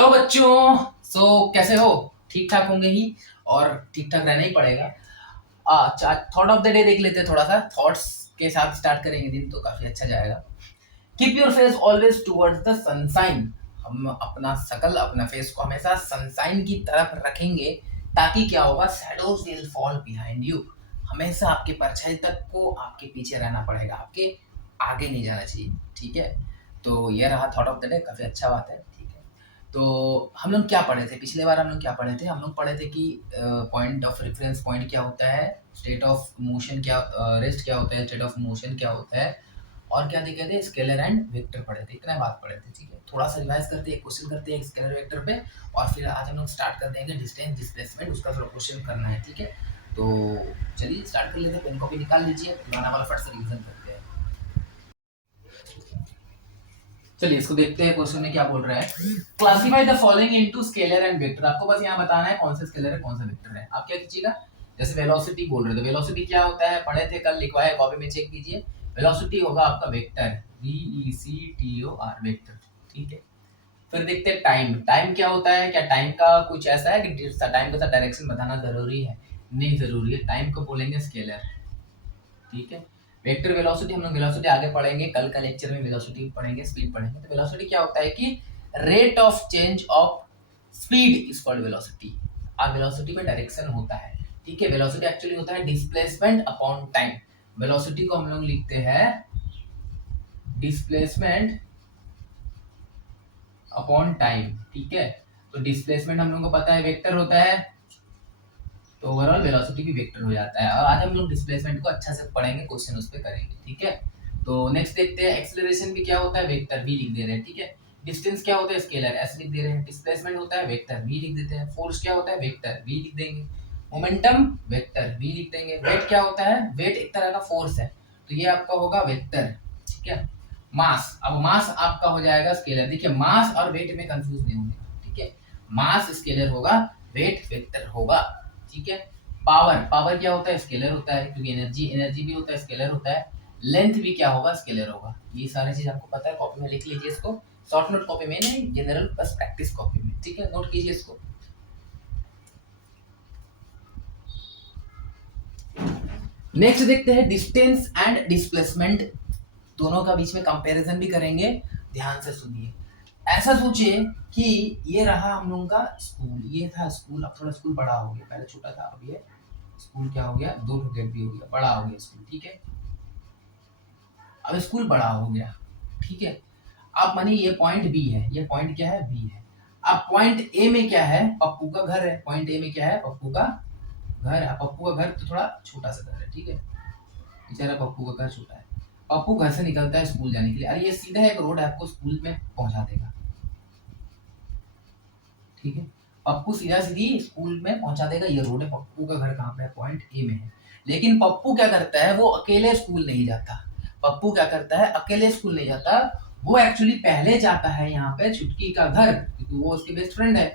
Hello बच्चों। कैसे हो? ठीक ठाक होंगे ही, और ठीक ठाक रहना ही पड़ेगा। थॉट ऑफ द डे देख लेते हैं, थोड़ा सा थॉट्स के साथ स्टार्ट करेंगे दिन, तो काफी अच्छा जाएगा। Keep your face always towards the sunshine. हम अपना शकल, अपना फेस को हमेशा सनसाइन की तरफ रखेंगे, ताकि क्या होगा, shadows will fall behind you. हमेशा आपके परछाई तक को आपके पीछे रहना पड़ेगा, आपके आगे नहीं जाना चाहिए। ठीक है, तो ये रहा थॉट ऑफ द डे, काफी अच्छा बात है। ठीक है, तो हम लोग क्या पढ़े थे पिछले बार? हम लोग क्या पढ़े थे? हम लोग पढ़े थे कि पॉइंट ऑफ रेफरेंस पॉइंट क्या होता है, स्टेट ऑफ मोशन क्या, रेस्ट क्या होता है, स्टेट ऑफ मोशन क्या होता है, और क्या देखे थे, स्केलर एंड वेक्टर पढ़े थे। इतना बात पढ़े थे। ठीक है, थोड़ा सा रिवाइज करते हैं, एक क्वेश्चन करते हैं स्केलर वेक्टर पे, और फिर आज हम लोग स्टार्ट कर देंगे डिस्टेंस डिस्प्लेसमेंट, उसका थोड़ा क्वेश्चन करना है। ठीक है, तो चलिए स्टार्ट कर लेते हैं। पेन कॉपी निकाल लीजिए, पुराना वाला फट से रिविजन करते हैं। चलिए इसको देखते हैं, क्वेश्चन में क्या बोल रहा है। Classify the following into scalar and vector. आपको बस यहाँ बताना है कौन सा स्केलर है कौन सा वेक्टर है। आप क्या कीजिएगा, जैसे वेलोसिटी बोल रहे थे, वेलोसिटी क्या होता है पढ़े थे, कल लिखवाए, कॉपी में चेक कीजिए। वेलोसिटी होगा आपका वेक्टर, VECTOR वेक्टर। ठीक है, फिर देखते हैं टाइम। टाइम क्या होता है? क्या टाइम का कुछ ऐसा है कि टाइम का साथ डायरेक्शन बताना जरूरी है? नहीं जरूरी है, टाइम को बोलेंगे स्केलर। ठीक है, वेक्टर वेलोसिटी, हम लोग वेलोसिटी आगे पढ़ेंगे, कल का लेक्चर में वेलोसिटी पढ़ेंगे, स्पीड पढ़ेंगे। तो वेलोसिटी क्या होता है कि rate of change of speed is called velocity. और वेलोसिटी में डायरेक्शन होता है। ठीक है, वेलोसिटी एक्चुअली होता है डिस्प्लेसमेंट अपॉन टाइम। वेलोसिटी को हम लोग लिखते हैं डिस्प्लेसमेंट अपॉन टाइम। ठीक है, तो डिस्प्लेसमेंट हम लोग को पता है वेक्टर होता है, तो ओवरऑल वेलोसिटी भी वेक्टर हो जाता है। और आज हम लोग डिस्प्लेसमेंट को अच्छा से पढ़ेंगे, क्वेश्चन उस पर करेंगे। ठीक है, तो नेक्स्ट देखते हैं, एक्सेलरेशन भी क्या होता है, वेक्टर v लिख दे रहे हैं। ठीक है, डिस्टेंस क्या होता है, स्केलर s लिख दे रहे हैं। डिस्प्लेसमेंट होता है वेक्टर v लिख देते हैं। फोर्स क्या होता है, वेक्टर v लिख देंगे। मोमेंटम वेक्टर v लिख देंगे। वेट क्या होता है, वेट एक तरह का फोर्स है, तो ये आपका होगा वेक्टर। ठीक है, मास, अब मास आपका हो जाएगा स्केलर। देखिए, मास और वेट में कंफ्यूज नहीं होंगे। ठीक है, मास स्केलर होगा, वेट वेक्टर होगा। ठीक है, पावर, पावर क्या होता है, स्केलर होता है, क्योंकि एनर्जी, एनर्जी भी होता है, स्केलर होता है। लेंथ भी क्या होगा, स्केलर होगा। ये सारी चीज आपको पता है, कॉपी में लिख लीजिए इसको, शॉर्ट नोट कॉपी में नहीं, जनरल बस प्रैक्टिस कॉपी में। ठीक है, नोट कीजिए इसको। नेक्स्ट देखते हैं डिस्टेंस एंड डिस्प्लेसमेंट, दोनों का बीच में कंपैरिजन भी करेंगे। ध्यान से सुनिए। ऐसा सोचिए कि ये रहा हम लोगों का स्कूल, ये था स्कूल। अब थोड़ा स्कूल बड़ा हो गया, पहले छोटा था, अब ये स्कूल क्या हो गया, 2 गेट भी हो गया, बड़ा हो गया स्कूल। ठीक है, अब स्कूल बड़ा हो गया। ठीक है, अब मानिए ये पॉइंट बी है, ये पॉइंट क्या है, बी है। अब पॉइंट ए में क्या है, पप्पू का घर है। पॉइंट ए में क्या है, पप्पू का घर है। पप्पू का घर तो थोड़ा छोटा सा घर है। ठीक है, बेचारा पप्पू का घर छोटा है। पप्पू घर से निकलता है स्कूल जाने के लिए, अरे ये सीधा एक रोड है, आपको स्कूल में पहुंचा देगा। ठीक है, पप्पू सीधा सीधी स्कूल में पहुंचा देगा, ये रोड है। पप्पू का घर कहाँ पे है, पॉइंट ए में है। लेकिन पप्पू क्या करता है, वो अकेले स्कूल नहीं जाता। पप्पू क्या करता है, अकेले स्कूल नहीं जाता, वो एक्चुअली पहले जाता है यहाँ पे छुटकी का घर, क्योंकि वो उसकी बेस्ट फ्रेंड है।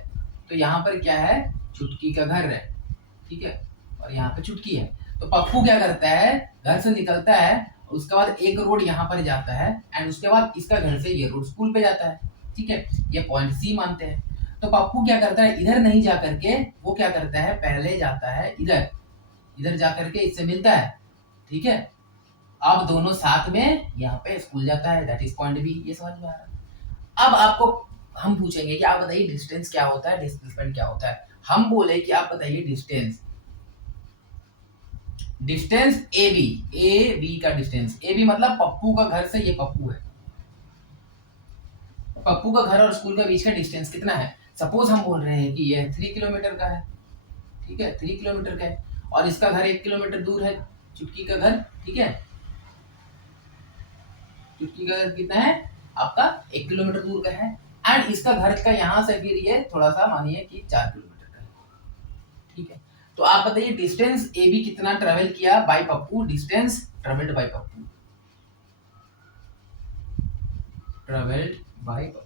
तो यहाँ पर क्या है, छुटकी का घर है। ठीक है, और यहाँ पे छुटकी है। तो पप्पू क्या करता है, घर से निकलता है, उसके बाद एक रोड यहाँ पर जाता है, एंड उसके बाद इसका घर से ये रोड स्कूल पे जाता है। ठीक है, ये पॉइंट सी मानते हैं। तो पप्पू क्या करता है, इधर नहीं जा करके वो क्या करता है, पहले जाता है इधर, इधर जा करके इससे मिलता है। ठीक है, अब दोनों साथ में यहाँ पे स्कूल जाता है, दैट इज पॉइंट बी। ये समझ में आ रहा है? अब आपको हम पूछेंगे कि आप बताइए डिस्टेंस क्या होता है, डिस्प्लेसमेंट क्या होता है। हम बोले कि आप बताइए distance, distance A B, A B का डिस्टेंस, ए बी मतलब पप्पू का घर से, ये पप्पू है, पप्पू का घर और स्कूल के बीच का डिस्टेंस कितना है। सपोज हम बोल रहे हैं कि ये 3 किलोमीटर का है। ठीक है, 3 किलोमीटर का है, और इसका घर 1 किलोमीटर दूर है, चुटकी का घर। ठीक है, चुटकी का घर कितना है आपका, 1 किलोमीटर दूर का है। एंड इसका घर का यहाँ से फिर ये थोड़ा सा मानिए कि 4 किलोमीटर का है। ठीक है, तो आप बताइए डिस्टेंस ए बी कितना ट्रेवल किया by Pappu, distance travelled by Pappu, travelled by Pappu.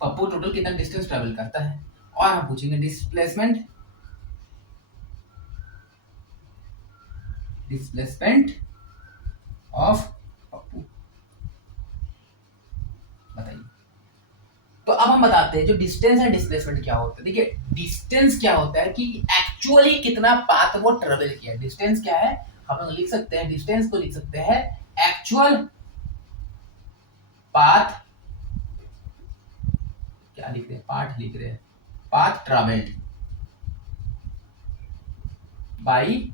Pappu total कितना डिस्टेंस ट्रेवल करता है। और हम पूछेंगे डिस्प्लेसमेंट, डिस्प्लेसमेंट ऑफ पप्पू, बताइए। तो अब हम बताते हैं जो डिस्टेंस है डिस्प्लेसमेंट क्या होता है। देखिए डिस्टेंस क्या होता है कि एक्चुअली कितना पाथ वो ट्रेवल किया। डिस्टेंस क्या है, हम लोग लिख सकते हैं डिस्टेंस को लिख सकते हैं एक्चुअल पाथ, क्या लिख रहे हैं, पाथ लिख रहे हैं, पाथ ट्रेवल्ड बाई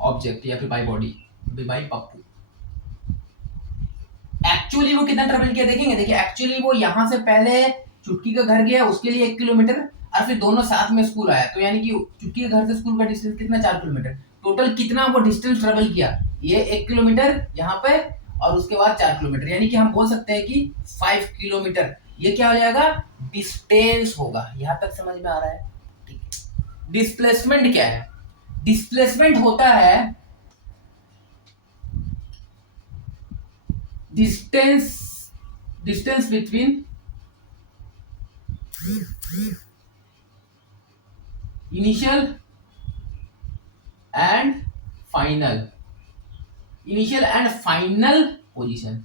ऑब्जेक्ट या फिर by body, by Pappu. Actually वो कितना ट्रेवल किया देखेंगे। देखिए एक्चुअली वो यहां से पहले चुटकी का घर गया, उसके लिए 1 किलोमीटर, और फिर दोनों साथ में स्कूल आया, तो यानी कि चुटकी के घर से स्कूल का डिस्टेंस कितना, 4 किलोमीटर। टोटल कितना वो डिस्टेंस ट्रेवल किया, ये 1 किलोमीटर यहाँ पे, और उसके बाद 4 किलोमीटर, यानी कि हम बोल सकते हैं कि 5 किलोमीटर। ये क्या हो जाएगा, डिस्टेंस होगा। यहां तक समझ में आ रहा है, ठीक है। डिस्प्लेसमेंट क्या है, डिस्प्लेसमेंट होता है distance, distance between initial and final, initial and final position,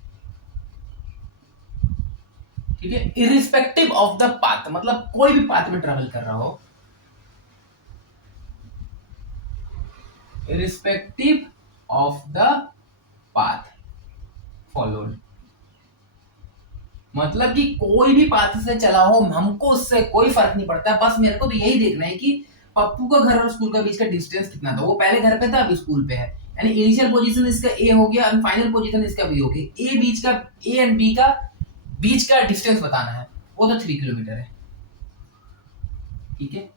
ठीक है। इरिस्पेक्टिव ऑफ द पाथ, मतलब कोई भी पाथ में ट्रेवल कर रहा हो, irrespective of the path followed, मतलब कि कोई भी पाथ से चला हो, हमको उससे कोई फर्क नहीं पड़ता, बस मेरे को तो यही देखना है कि पप्पू का घर और स्कूल का बीच का डिस्टेंस कितना था। वो पहले घर पे था, अभी स्कूल पे है, यानी इनिशियल पोजीशन इसका ए हो गया और फाइनल पोजीशन इसका बी हो गया। ए बीच का, ए एंड बी का बीच का डिस्टेंस बताना है, वो तो 3 किलोमीटर है, ठीक है।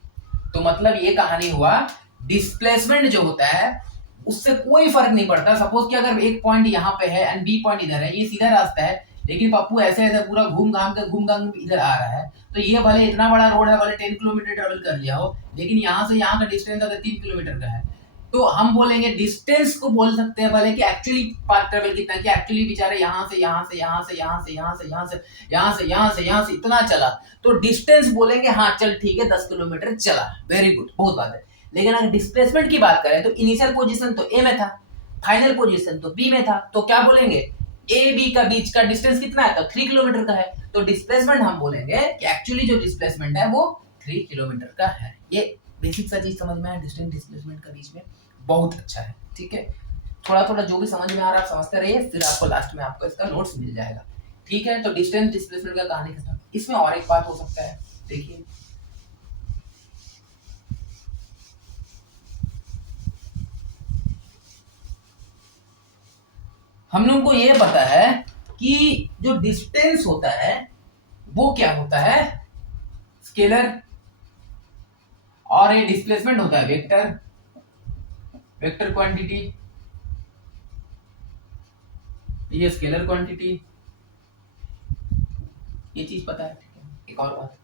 तो मतलब ये कहानी हुआ, डिस्प्लेसमेंट जो होता है उससे कोई फर्क नहीं पड़ता। सपोज कि अगर एक पॉइंट यहाँ पे है एंड बी पॉइंट इधर है, ये सीधा रास्ता है, लेकिन पप्पू ऐसे ऐसे पूरा घूम घाम के इधर आ रहा है, तो ये भले इतना बड़ा रोड है, भले 10 किलोमीटर ट्रेवल कर लिया हो, लेकिन यहाँ से यहाँ का डिस्टेंस अगर 3 किलोमीटर का है, तो हम बोलेंगे डिस्टेंस को बोल सकते हैं भले कि एक्चुअली पाथ ट्रेवल कितना, कि एक्चुअली बेचारे यहाँ से यहाँ से यहाँ से यहाँ से यहाँ से यहाँ से यहाँ से यहाँ से यहाँ से इतना चला, तो डिस्टेंस बोलेंगे हाँ चल ठीक है 10 किलोमीटर चला, वेरी गुड, बहुत बात है। लेकिन अगर डिस्प्लेसमेंट की बात करें तो इनिशियल पोजीशन तो ए में था, फाइनल पोजीशन तो बी में था, तो क्या बोलेंगे, ए बी का बीच का डिस्टेंस कितना है, तो 3 किलोमीटर का है, तो डिस्प्लेसमेंट हम बोलेंगे कि एक्चुअली जो डिस्प्लेसमेंट है वो 3 किलोमीटर का है। ये बेसिक सा चीज समझ में आया, डिस्टेंस डिस्प्लेसमेंट का बीच में, बहुत अच्छा है, ठीक है। थोड़ा थोड़ा जो भी समझ में आ रहा है आप समझते रहिए, फिर आपको लास्ट में आपको इसका नोट्स मिल जाएगा, ठीक है। तो डिस्टेंस डिस्प्लेसमेंट का कहानी खत्म। इसमें और एक बात हो सकता है, देखिए हम लोग को ये पता है कि जो डिस्टेंस होता है वो क्या होता है, स्केलर, और ये डिस्प्लेसमेंट होता है वेक्टर, वेक्टर क्वांटिटी, ये स्केलर क्वांटिटी, ये चीज पता है, ठीक है। एक और बात,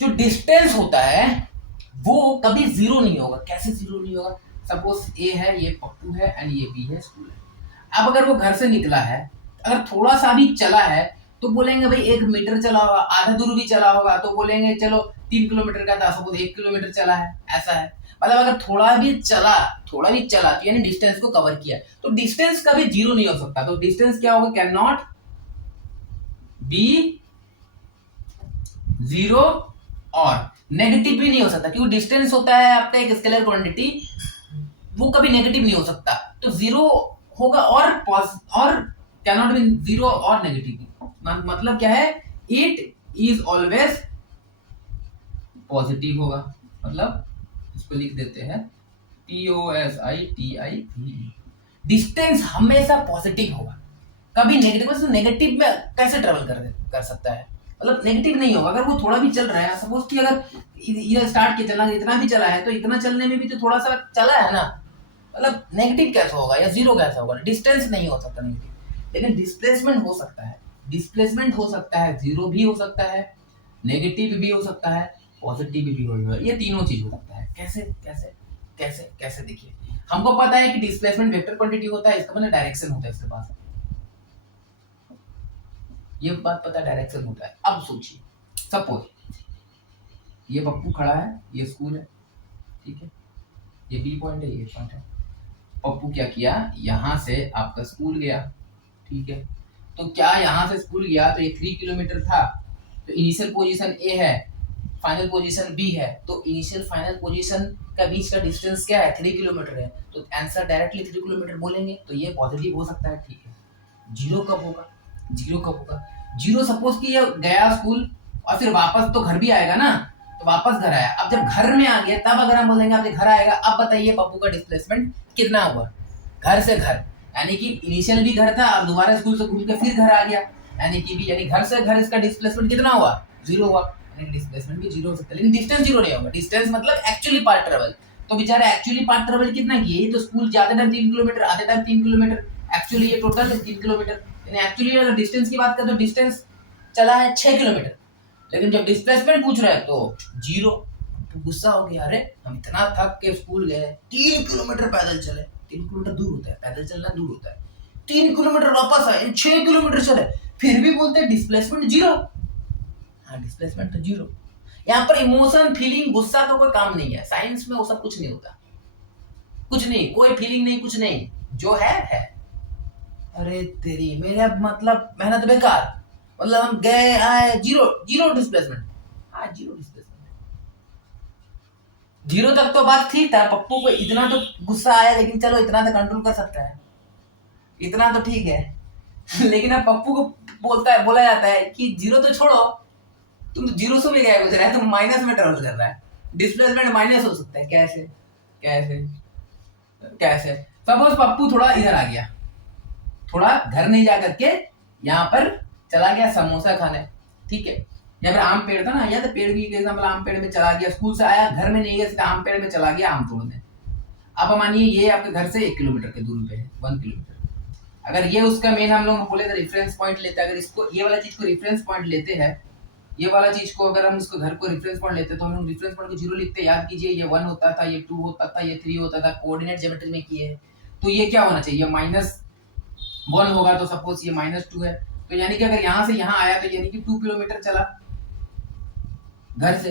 जो डिस्टेंस होता है वो कभी जीरो नहीं होगा। कैसे जीरो नहीं होगा, सपोज ए है, ये पप्पू है एंड ये बी है, स्कूल है। अब अगर वो घर से निकला है, अगर थोड़ा सा भी चला है, तो बोलेंगे भाई 1 मीटर चला होगा, आधा दूर भी चला होगा, तो बोलेंगे चलो 3 किलोमीटर का था, सपोज 1 किलोमीटर चला है, ऐसा है। मतलब अगर थोड़ा भी चला, थोड़ा भी चला तो यानी डिस्टेंस को कवर किया, तो डिस्टेंस कभी जीरो नहीं हो सकता। तो डिस्टेंस क्या होगा, कैन नॉट बी जीरो, और नेगेटिव भी नहीं हो सकता, क्योंकि डिस्टेंस होता है आपका एक स्केलर क्वांटिटी, वो कभी नेगेटिव नहीं हो सकता। तो जीरो होगा और कैन नॉट बी जीरो और नेगेटिव, मतलब क्या है, इट इज ऑलवेज पॉजिटिव होगा। मतलब इसको लिख देते हैं POSITIV, डिस्टेंस हमेशा पॉजिटिव होगा, कभी नेगेटिव। नेगेटिव में कैसे ट्रेवल कर सकता है, मतलब नेगेटिव नहीं होगा। अगर वो थोड़ा भी चल रहा है, सपोज कि अगर ये स्टार्ट किया चलना, इतना भी चला है, तो इतना चलने में भी तो थोड़ा सा चला है ना, मतलब नेगेटिव कैसे होगा या जीरो कैसे होगा, डिस्टेंस नहीं हो सकता नेगेटिव। लेकिन डिस्प्लेसमेंट हो सकता है, डिस्प्लेसमेंट हो सकता है, जीरो भी हो सकता है, नेगेटिव भी हो सकता है, पॉजिटिव भी हो सकता है, ये तीनों चीज हो सकता है। कैसे कैसे कैसे कैसे, देखिए हमको पता है कि डिस्प्लेसमेंट वेक्टर क्वांटिटी होता है, इसका मतलब डायरेक्शन होता है इसके पास, ये बात पता है, डायरेक्शन होता है। अब सोचिए, सपोज ये पप्पू खड़ा है, ये स्कूल है, ठीक है, ये बी पॉइंट है, ये पॉइंट है। पप्पू क्या किया, यहां से आपका स्कूल गया, ठीक है। तो क्या यहाँ से स्कूल गया तो ये 3 किलोमीटर था, तो इनिशियल पोजीशन ए है, फाइनल पोजीशन बी है, तो इनिशियल फाइनल पोजीशन का बीच का डिस्टेंस क्या है, 3 किलोमीटर है, तो आंसर डायरेक्टली 3 किलोमीटर बोलेंगे, तो ये पॉजिटिव हो सकता है, ठीक है। जीरो कब होगा, जीरो कब होगा, जीरो सपोज कि ये गया स्कूल और फिर वापस तो घर भी आएगा ना, तो वापस घर आया, अब जब घर में आ गया तब अगर हम बोलेंगे आपके घर आएगा, अब बताइए पप्पू का डिस्प्लेसमेंट कितना हुआ, घर से घर, यानी कि इनिशियल भी घर था, अब दोबारा स्कूल से घूम के फिर घर आ गया, यानी कि भी, यानी घर से घर इसका डिस्प्लेसमेंट कितना हुआ, जीरो हुआ, यानी डिस्प्लेसमेंट भी जीरो हो सकता है, लेकिन डिस्टेंस जीरो नहीं होगा, डिस्टेंस मतलब एक्चुअली पार्ट ट्रेवल, तो बेचारा एक्चुअली पार्ट ट्रेवल कितना किए, ये तो स्कूल जाते टाइम 3 किलोमीटर, आते टाइम 3 किलोमीटर, एक्चुअली ये टोटल 3 किलोमीटर, यानी एक्चुअली अगर डिस्टेंस की बात करें तो डिस्टेंस चला है 6 किलोमीटर, लेकिन जब डिस्प्लेसमेंट पूछ रहा है तो जीरो, तो गुस्सा हो गया, अरे हम इतना थक के स्कूल गए, 3 किलोमीटर पैदल चले, 3 किलोमीटर दूर होता है, पैदल चलना दूर होता है, 3 किलोमीटर वापस आए, 6 किलोमीटर चले, फिर भी बोलते हैं डिस्प्लेसमेंट जीरो, हाँ डिस्प्लेसमेंट तो जीरो। यहाँ पर इमोशन फीलिंग गुस्सा का कोई काम नहीं है, साइंस में वो सब कुछ नहीं होता, कुछ नहीं, कोई फीलिंग नहीं, कुछ नहीं, जो है। अरे तेरी मेरा मतलब मेहनत बेकार, मतलब हम गए आए, जीरो जीरो डिस्प्लेसमेंट, हाँ जीरो डिस्प्लेसमेंट, जीरो तक तो बात ठीक था, पप्पू को इतना तो गुस्सा आया, लेकिन चलो इतना तो कंट्रोल कर सकता है, इतना तो ठीक है। लेकिन अब पप्पू को बोला जाता है कि जीरो तो छोड़ो, तुम तो जीरो से भी गए गुजरा है, तुम माइनस में ट्रेवल कर रहा है, डिस्प्लेसमेंट माइनस हो सकता है, कैसे कैसे कैसे, सपोज पप्पू थोड़ा इधर आ गया, थोड़ा घर नहीं जा करके यहाँ पर चला गया समोसा खाने, ठीक है, या फिर आम पेड़ था ना, या तो पेड़ की एग्जाम्पल, आम पेड़ में चला गया, स्कूल से आया, घर में नहीं गया, सीधा आम पेड़ में चला गया आम तोड़ने, अब मानिए ये आपके घर से 1 किलोमीटर के दूरी पे है, 1 किलोमीटर, अगर ये उसका मेन हम लोग बोले तो रेफरेंस पॉइंट लेते हैं, अगर इसको ये वाला चीज को रेफरेंस पॉइंट लेते हैं, ये वाला चीज को अगर हम उसको घर को रेफरेंस पॉइंट लेते हैं, तो हम लोग रेफरेंस पॉइंट को जीरो लिखते हैं, याद कीजिए ये 1 होता था, ये 2 होता था, ये 3 होता था, कोऑर्डिनेट ज्योमेट्री में किए, तो ये क्या होना चाहिए, -1 होगा, तो सपोज ये -2 है, तो यानी कि अगर यहाँ से यहाँ आया तो यानी कि 2 किलोमीटर चला घर से।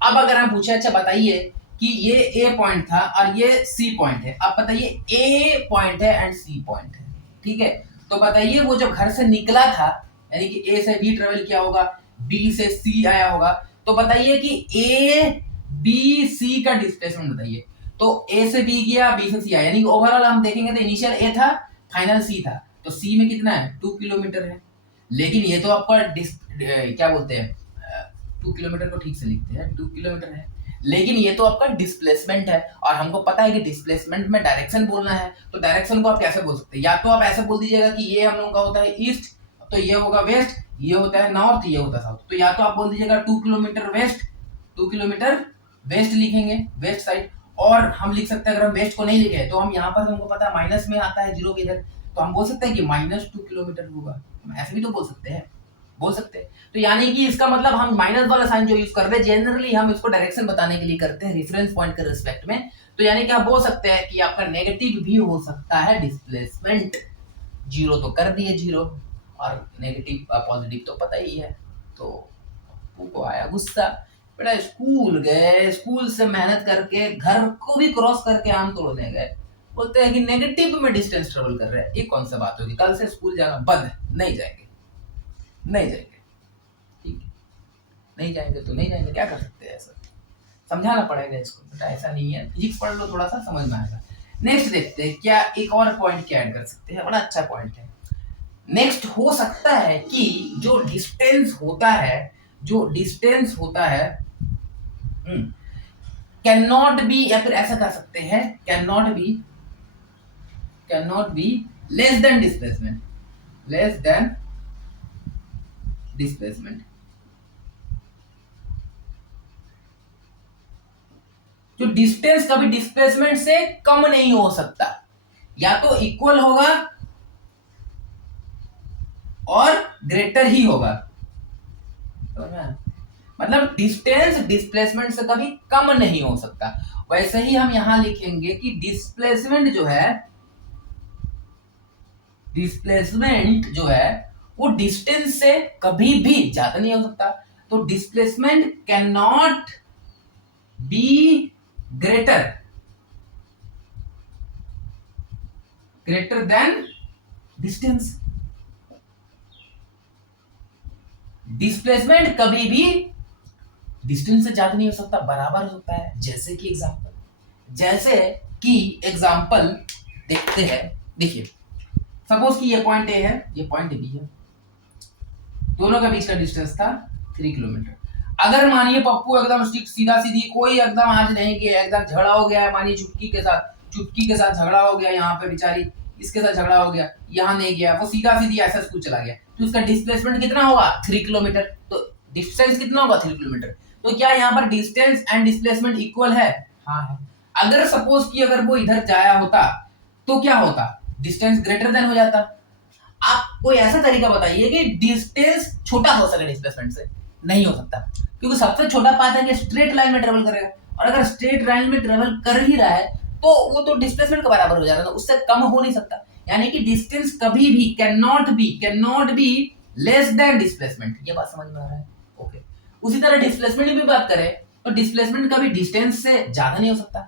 अब अगर हम पूछे अच्छा बताइए कि ये ए पॉइंट था और ये सी पॉइंट है, अब बताइए ए पॉइंट है एंड सी पॉइंट है, ठीक है, तो बताइए वो जब घर से निकला था, यानी कि ए से बी ट्रेवल किया होगा, बी से सी आया होगा, तो बताइए कि ए बी सी का डिस्प्लेसमेंट बताइए, तो ए से बी गया, बी से सी आया, यानी कि ओवरऑल हम देखेंगे तो इनिशियल ए था, फाइनल सी था, तो सी में कितना है, 2 किलोमीटर है, लेकिन ये तो आपका क्या बोलते हैं, 2 किलोमीटर को ठीक से लिखते हैं, 2 किलोमीटर है, लेकिन ये तो आपका डिस्प्लेसमेंट है, और हमको पता है कि डिस्प्लेसमेंट में डायरेक्शन बोलना है, तो डायरेक्शन को आप कैसे बोल सकते हैं, या तो आप ऐसे बोल दीजिएगा कि ये हम लोगों का होता है ईस्ट, तो ये होगा वेस्ट, ये होता है नॉर्थ, ये होता है साउथ, तो या तो आप बोल दीजिएगा 2 किलोमीटर वेस्ट, 2 किलोमीटर वेस्ट लिखेंगे, वेस्ट साइड, और हम लिख सकते हैं, अगर हम वेस्ट को नहीं लिखे तो हम यहाँ पर हमको पता है माइनस में आता है जीरो के इधर, तो हम बोल सकते हैं कि -2 किलोमीटर होगा, ऐसे भी तो बोल सकते हैं, बोल सकते हैं, तो यानी कि इसका मतलब हम माइनस वाला साइन जो यूज कर रहे हैं, जनरली हम इसको डायरेक्शन बताने के लिए करते हैं रेफरेंस पॉइंट के रिस्पेक्ट में, तो यानी कि आप बोल सकते हैं कि आपका नेगेटिव भी हो सकता है डिस्प्लेसमेंट, जीरो तो कर दिए जीरो, और नेगेटिव पॉजिटिव तो पता ही है, तो को आया गुस्सा, बेटा स्कूल गए, स्कूल से मेहनत करके घर को भी क्रॉस करके आम तोड़ने गए, बोलते हैं कि नेगेटिव में डिस्टेंस ट्रेवल कर रहे हैं, ये कौन सा बात होगी, कल से स्कूल जाना बंद, नहीं जाएंगे, नहीं जाएंगे, ठीक है, नहीं जाएंगे तो नहीं जाएंगे, क्या कर सकते हैं, ऐसा समझाना पड़ेगा इसको, बेटा ऐसा नहीं है, फिजिक्स पढ़ लो थोड़ा सा समझ में आएगा। नेक्स्ट देखते हैं क्या एक और पॉइंट क्या ऐड कर सकते हैं, बड़ा अच्छा पॉइंट है। नेक्स्ट हो सकता है कि जो डिस्टेंस होता है, जो डिस्टेंस होता है कैन नॉट बी, या फिर ऐसा कर सकते हैं can not be less than displacement, less than displacement, जो डिस्टेंस कभी डिस्प्लेसमेंट से कम नहीं हो सकता, या तो इक्वल होगा और ग्रेटर ही होगा, मतलब डिस्टेंस डिस्प्लेसमेंट से कभी कम नहीं हो सकता। वैसे ही हम यहां लिखेंगे कि डिस्प्लेसमेंट जो है वो डिस्टेंस से कभी भी ज्यादा नहीं हो सकता, तो displacement can not be greater than distance, displacement कभी भी डिस्टेंस से ज्यादा नहीं हो सकता, बराबर होता है। जैसे कि एग्जांपल देखते हैं। देखिए सपोज कि ये पॉइंट ए है, ये पॉइंट बी है, दोनों के बीच का डिस्टेंस था 3 किलोमीटर। अगर मानिए पप्पू एकदम सीधा सीधी कोई एकदम आज नहीं गया, एकदम झगड़ा हो गया है, मानिए चुटकी के साथ झगड़ा हो गया, यहाँ पे बेचारी इसके साथ झगड़ा हो गया, यहाँ नहीं गया, वो सीधा सीधी ऐसा स्कूल चला गया, तो उसका डिस्प्लेसमेंट कितना होगा 3 किलोमीटर। तो डिस्टेंस कितना होगा 3 किलोमीटर। तो क्या यहाँ पर डिस्टेंस एंड डिस्प्लेसमेंट इक्वल है? हाँ है। अगर सपोज कि अगर वो इधर जाया होता तो क्या होता, डिस्टेंस ग्रेटर देन हो जाता। आप कोई ऐसा तरीका बताइए कि डिस्टेंस छोटा हो सके डिस्प्लेसमेंट से। नहीं हो सकता, क्योंकि सबसे छोटा पाथ है कि स्ट्रेट लाइन में ट्रेवल करेगा, और अगर स्ट्रेट लाइन में ट्रेवल कर ही रहा है तो वो तो डिस्प्लेसमेंट के बराबर हो जाता है, तो उससे कम हो नहीं सकता। यानी कि डिस्टेंस कभी भी can not be less than displacement. ये बात समझ में आ रहा है? ओके। उसी तरह डिस्प्लेसमेंट की भी बात करें तो डिस्प्लेसमेंट कभी डिस्टेंस से ज्यादा नहीं हो सकता,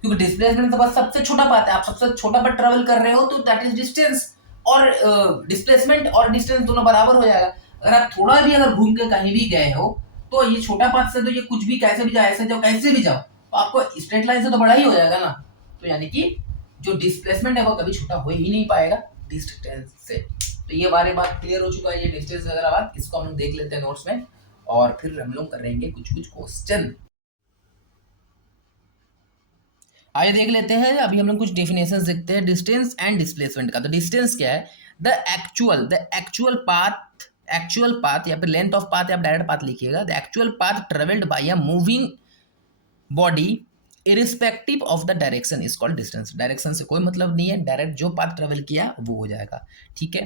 क्योंकि डिस्प्लेसमेंट तो बस सबसे छोटा पाथ है, आप सबसे छोटा पर ट्रेवल कर रहे हो तो दैट इज डिस्टेंस, और डिस्प्लेसमेंट और डिस्टेंस दोनों बराबर हो जाएगा। अगर आप थोड़ा भी अगर घूम के कहीं भी गए हो तो ये छोटा पाथ से तो ये कुछ भी कैसे भी जाओ, ऐसे जाओ कैसे भी जाओ, तो आपको स्ट्रेट लाइन से तो बड़ा ही हो जाएगा ना। तो यानी कि जो डिस्प्लेसमेंट है वो कभी छोटा हो ही नहीं पाएगा डिस्टेंस से। तो ये बारे बात क्लियर हो चुका है, ये डिस्टेंस वगैरह बात, इसको हम लोग देख लेते हैं नोट्स में, और फिर हम लोग करेंगे कुछ क्वेश्चन। आइए देख लेते हैं। अभी हम लोग कुछ डेफिनेशंस देखते हैं डिस्टेंस एंड डिस्प्लेसमेंट का। तो डिस्टेंस क्या है? द एक्चुअल पाथ या फिर लेंथ ऑफ पाथ, या आप डायरेक्ट पाथ लिखिएगा, the actual path travelled by a moving body irrespective of the direction is called distance. Direction से कोई मतलब नहीं है, डायरेक्ट जो पाथ ट्रेवल किया वो हो जाएगा, ठीक है।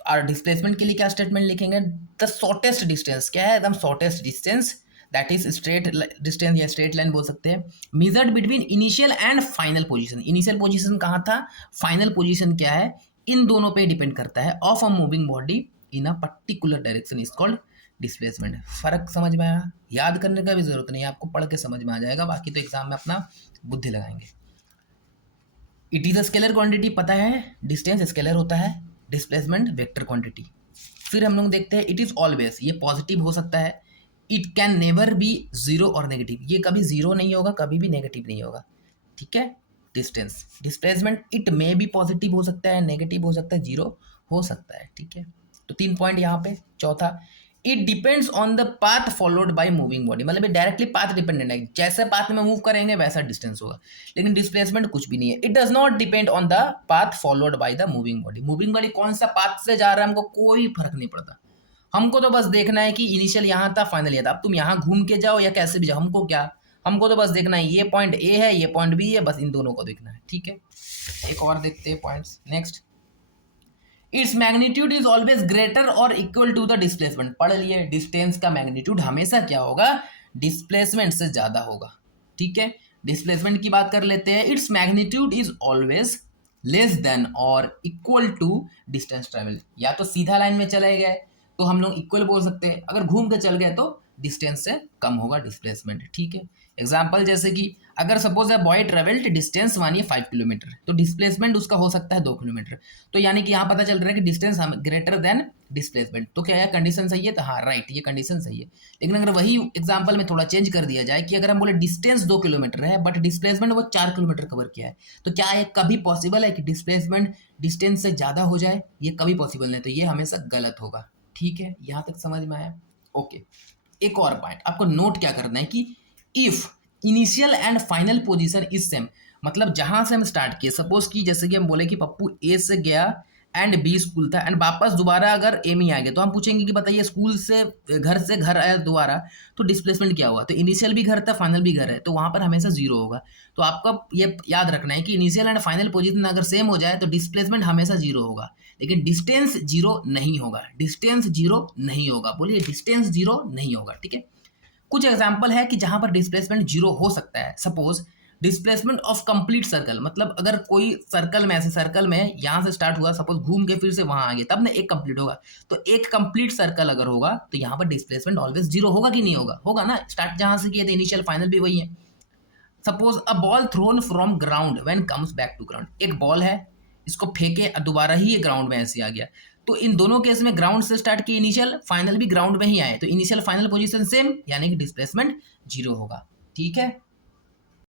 और डिस्प्लेसमेंट के लिए क्या स्टेटमेंट लिखेंगे? द शॉर्टेस्ट डिस्टेंस क्या है? एकदम shortest distance, that is straight distance या स्ट्रेट लाइन बोल सकते हैं, measured between initial and final position. Initial position कहाँ था, फाइनल पोजीशन क्या है, इन दोनों पे डिपेंड करता है, of a moving body in a particular direction is called displacement. फर्क समझ में आया? याद करने का भी जरूरत नहीं है, आपको पढ़ के समझ में आ जाएगा, बाकी तो एग्जाम में अपना बुद्धि लगाएंगे। It is a scalar quantity, पता है डिस्टेंस स्केलर होता है, डिस्प्लेसमेंट वेक्टर क्वांटिटी। फिर हम लोग देखते हैं इट इज ऑलवेज, ये पॉजिटिव हो सकता है, it can never be zero और नेगेटिव, ये कभी जीरो नहीं होगा कभी भी नेगेटिव नहीं होगा, ठीक है। Distance displacement it may be positive हो सकता है, नेगेटिव हो सकता है, जीरो हो सकता है, ठीक है। तो 3 पॉइंट यहाँ पे। चौथा, it depends on the path followed by moving body, मतलब ये डायरेक्टली पाथ डिपेंडेंट है, जैसे पाथ में मूव करेंगे वैसा डिस्टेंस होगा। लेकिन डिस्प्लेसमेंट कुछ भी नहीं है, it does not depend on the path followed by the moving body. Moving body कौन सा पाथ से जा रहा है हमको कोई फर्क नहीं पड़ता, हमको तो बस देखना है कि इनिशियल यहाँ था फाइनल यहाँ था। अब तुम यहाँ घूम के जाओ या कैसे भी जाओ, हमको क्या, हमको तो बस देखना है ये पॉइंट ए है ये पॉइंट बी है, बस इन दोनों को देखना है, ठीक है। एक और देखते हैं points. Next, its magnitude is always greater और इक्वल टू द डिस्प्लेसमेंट। पढ़ लिए, डिस्टेंस का मैग्नीट्यूड हमेशा क्या होगा, डिस्प्लेसमेंट से ज्यादा होगा, ठीक है। डिस्प्लेसमेंट की बात कर लेते हैं, its magnitude is always less than और इक्वल टू डिस्टेंस ट्रेवल। या तो सीधा लाइन में चले गए तो हम लोग इक्वल बोल सकते हैं, अगर घूम के चल गए तो डिस्टेंस से कम होगा डिस्प्लेसमेंट, ठीक है। एग्जाम्पल जैसे कि अगर सपोज है बॉय ट्रेवल्ड डिस्टेंस मानिए 5 किलोमीटर, तो डिस्प्लेसमेंट उसका हो सकता है 2 किलोमीटर। तो यानी कि यहाँ पता चल रहा है कि डिस्टेंस ग्रेटर देन डिस्प्लेसमेंट। तो क्या है, कंडीशन सही है? तो हाँ राइट, ये कंडीशन सही है। लेकिन अगर वही एग्जाम्पल में थोड़ा चेंज कर दिया जाए कि अगर हम बोले डिस्टेंस 2 किलोमीटर है बट डिस्प्लेसमेंट वो 4 किलोमीटर कवर किया है, तो क्या ये कभी पॉसिबल है कि डिस्प्लेसमेंट डिस्टेंस से ज़्यादा हो जाए? ये कभी पॉसिबल नहीं, तो ये हमेशा गलत होगा, ठीक है। यहाँ तक समझ में आया? ओके। एक और पॉइंट आपको नोट क्या करना है कि if initial and final position is same, मतलब जहां से हम स्टार्ट किए, सपोज कि जैसे कि हम बोले कि पप्पू ए से गया एंड बी स्कूल था एंड वापस दोबारा अगर ए में आ गए, तो हम पूछेंगे कि बताइए स्कूल से घर आया दोबारा, तो डिस्प्लेसमेंट क्या हुआ? तो इनिशियल भी घर था फाइनल भी घर है, तो वहां पर हमेशा जीरो होगा। तो आपका ये याद रखना है कि इनिशियल एंड फाइनल पोजीशन अगर सेम हो जाए तो डिस्प्लेसमेंट हमेशा जीरो होगा, लेकिन डिस्टेंस जीरो नहीं होगा, डिस्टेंस जीरो नहीं होगा, बोलिए डिस्टेंस जीरो नहीं होगा, ठीक है। कुछ एग्जांपल है कि जहां पर डिस्प्लेसमेंट जीरो हो सकता है। Suppose displacement of complete circle, मतलब अगर कोई सर्कल में, ऐसे सर्कल में यहां से स्टार्ट हुआ, सपोज घूम के फिर से वहां आ गया, तब ना एक कंप्लीट होगा। तो एक कंप्लीट सर्कल अगर होगा तो यहाँ पर डिस्प्लेसमेंट ऑलवेज जीरो होगा कि नहीं होगा? होगा ना, स्टार्ट जहां से किए थे इनिशियल फाइनल भी वही है। Suppose a ball thrown from ground when comes back to ground, एक बॉल है, इसको फेंके दोबारा ही ये ग्राउंड में ऐसे आ गया, तो इन दोनों केस में ग्राउंड से स्टार्ट किए इनिशियल फाइनल भी ग्राउंड में ही आए, तो इनिशियल फाइनल पोजीशन सेम, यानी कि डिस्प्लेसमेंट जीरो होगा। ठीक है।